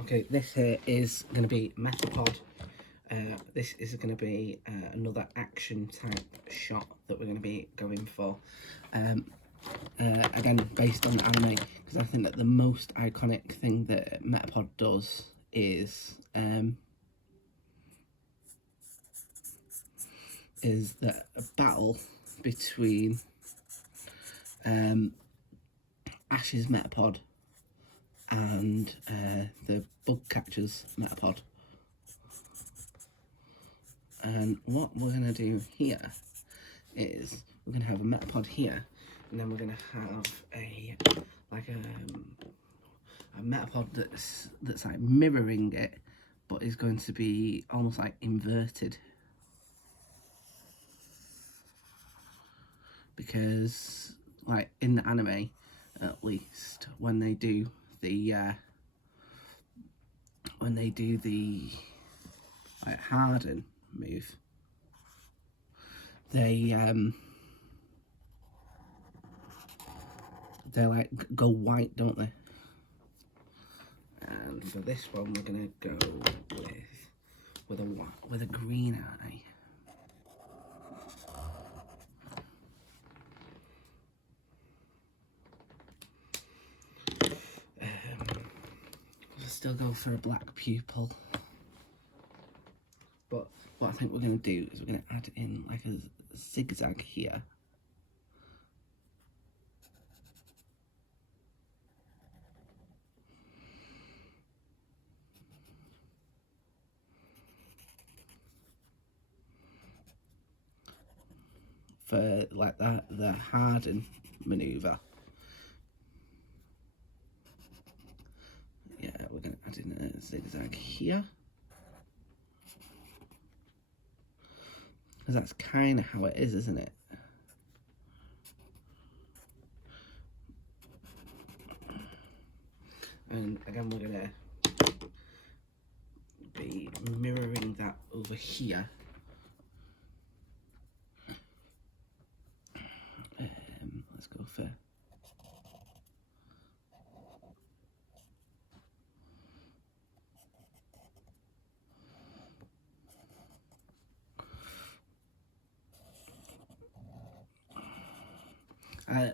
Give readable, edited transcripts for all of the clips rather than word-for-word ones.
Okay, this here is going to be Metapod. This is going to be another action type shot that we're going to be going for. Again, based on anime, because I think that the most iconic thing that Metapod does is that a battle between Ash's Metapod and the bug catcher's Metapod. And what we're going to do here is we're going to have a Metapod here, and then we're going to have a Metapod that's like mirroring it, but is going to be almost like inverted, because like in the anime, at least, when they do the like harden move, they like go white, don't they? And for this one, we're gonna go with a green eye. I'll still go for a black pupil, but what I think we're gonna do is we're gonna add in like a zigzag here. For like the harden maneuver. Yeah, we're going to add in a zigzag here, because that's kind of how it is, isn't it? And again, we're going to be mirroring that over here. Let's go for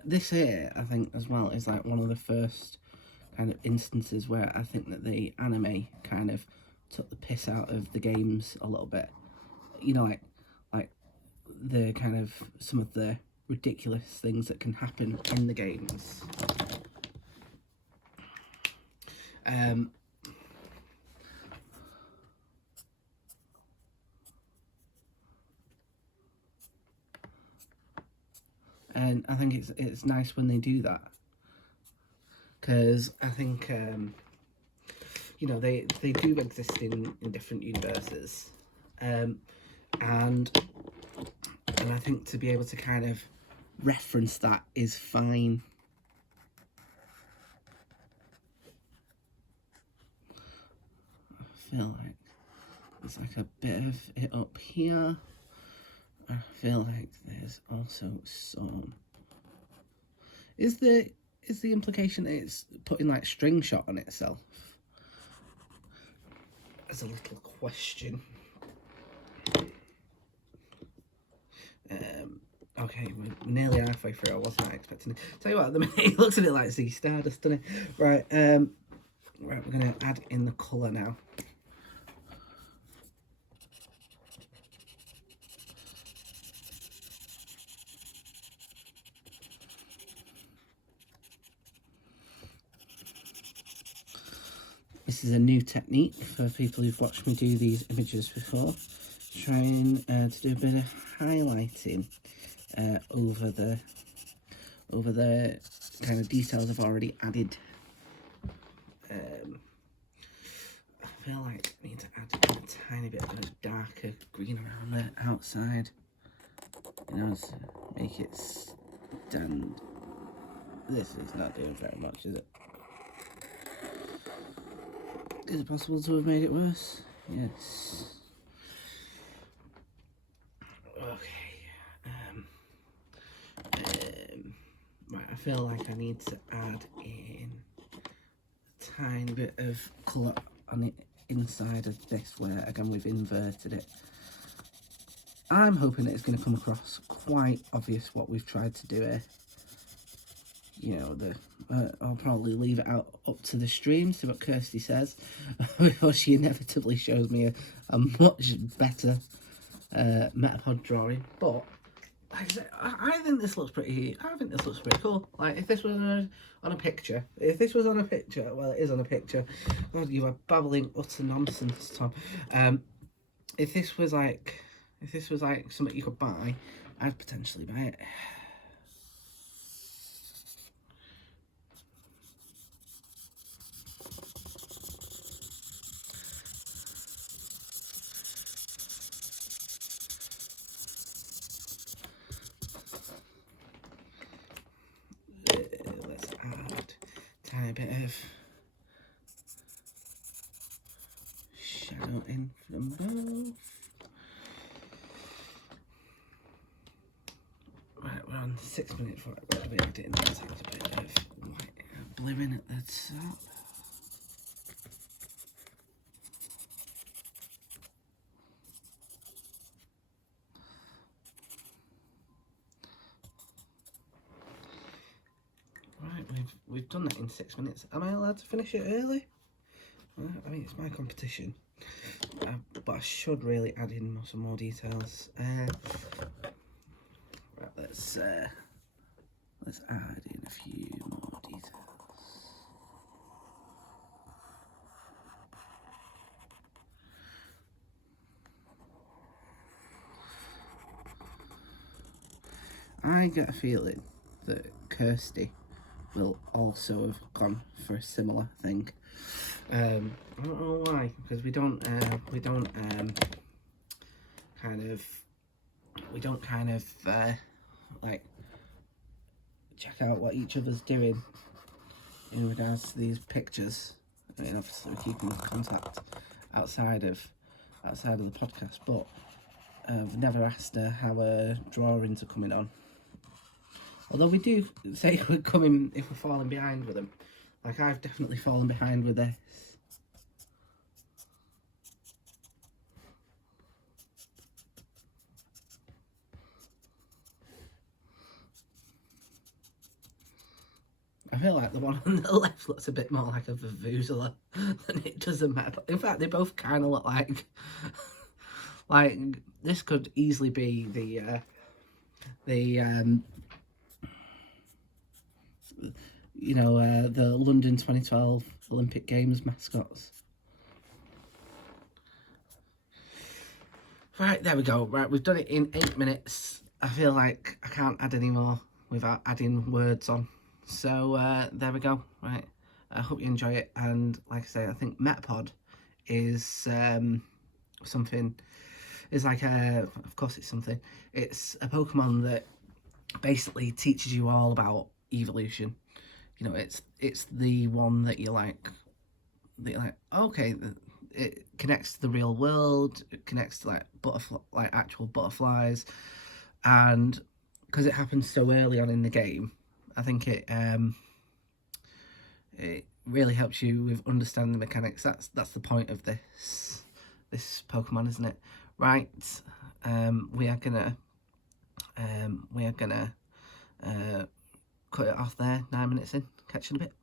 this here, I think, as well, is like one of the first kind of instances where I think that the anime kind of took the piss out of the games a little bit. You know, like the kind of some of the ridiculous things that can happen in the games. And I think it's nice when they do that, because I think you know, they do exist in different universes, and I think to be able to kind of reference that is fine. I feel like there's like a bit of it up here. I feel like there's also some. Is the implication that it's putting like string shot on itself? As a little question. Okay, we're nearly halfway through. I wasn't expecting it. Tell you what, at the minute it looks a bit like sea stardust, doesn't it? Right, right, we're gonna add in the colour now. This is a new technique for people who've watched me do these images before. Trying to do a bit of highlighting over the kind of details I've already added. I feel like I need to add a tiny bit of darker green around the outside, you know, to make it stand. This is not doing very much, is it? Is it possible to have made it worse? Yes. Okay. Right, I feel like I need to add in a tiny bit of colour on the inside of this, where again we've inverted it. I'm hoping that it's going to come across quite obvious what we've tried to do here. You know, I'll probably leave it out up to the stream, see what Kirsty says, before she inevitably shows me a much better Metapod drawing. But like I say, I think this looks pretty. I think this looks pretty cool. Like if this was on a picture, well, it is on a picture. God, you are babbling utter nonsense, Tom. If this was like something you could buy, I'd potentially buy it. Let's add a tiny bit of shadow in from both. Right, we're on 6 minutes for it. We're going to be editing a bit of white blue in at the top. Right, we've done that in 6 minutes. Am I allowed to finish it early? Well, I mean, it's my competition, but I should really add in some more details. Right, let's add in a few more details. I get a feeling that Kirsty will also have gone for a similar thing. I don't know why, because we don't like check out what each other's doing in regards to these pictures. I mean, obviously we're keeping contact outside of the podcast, but I've never asked her how her drawings are coming on. Although we do say we're coming if we're falling behind with them. Like, I've definitely fallen behind with this. I feel like the one on the left looks a bit more like a Vuvuzela than it does a Metapod. In fact, they both kind of look like... like, this could easily be the London 2012 Olympic Games mascots. Right, there we go. Right, we've done it in 8 minutes. I feel like I can't add any more without adding words on. So there we go. Right, I hope you enjoy it. And like I say, I think Metapod is something. It's like of course it's something. It's a Pokemon that basically teaches you all about evolution. You know, it's the one that you're like, okay, it connects to the real world. It connects to like actual butterflies, and because it happens so early on in the game, I think it really helps you with understanding the mechanics. That's the point of this Pokemon, isn't it? Right, we are gonna cut it off there. 9 minutes in. Catch you in a bit.